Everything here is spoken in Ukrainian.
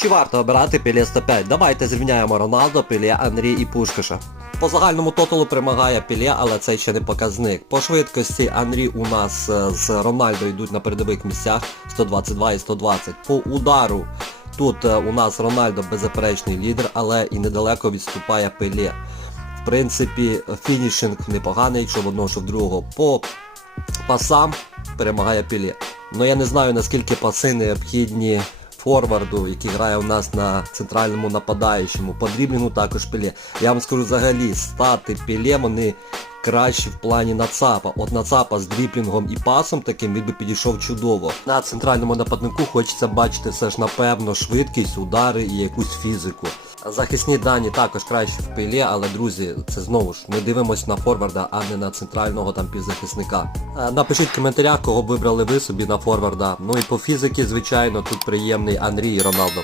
Чи варто обирати Пеле 105? Давайте зрівняємо Роналдо, Пеле, Анрі і Пушкаша. По загальному тоталу перемагає Пеле, але це ще не показник. По швидкості Анрі у нас е, з Рональдо йдуть на передових місцях 122 і 120. По удару тут е, у нас Рональдо беззаперечний лідер, але і недалеко відступає Пеле. В принципі, фінішинг непоганий, якщо в одного, що в другого. По пасам перемагає Пеле. Ну я не знаю наскільки паси необхідні форварду, який грає у нас на центральному нападаючому, по дріблінгу також Пеле. Я вам скажу взагалі, стати Пеле вони краще в плані нацапа. От нацапа з дріплінгом і пасом таким він би підійшов чудово. На центральному нападнику хочеться бачити все ж напевно швидкість, удари і якусь фізику. Захисні дані також краще в пилі, але друзі, це знову ж ми дивимось на форварда, а не на центрального там півзахисника. Е, Напишіть в коментарях, кого б вибрали ви собі на форварда. Ну і по фізики, звичайно, тут приємний Анрій і Роналдо.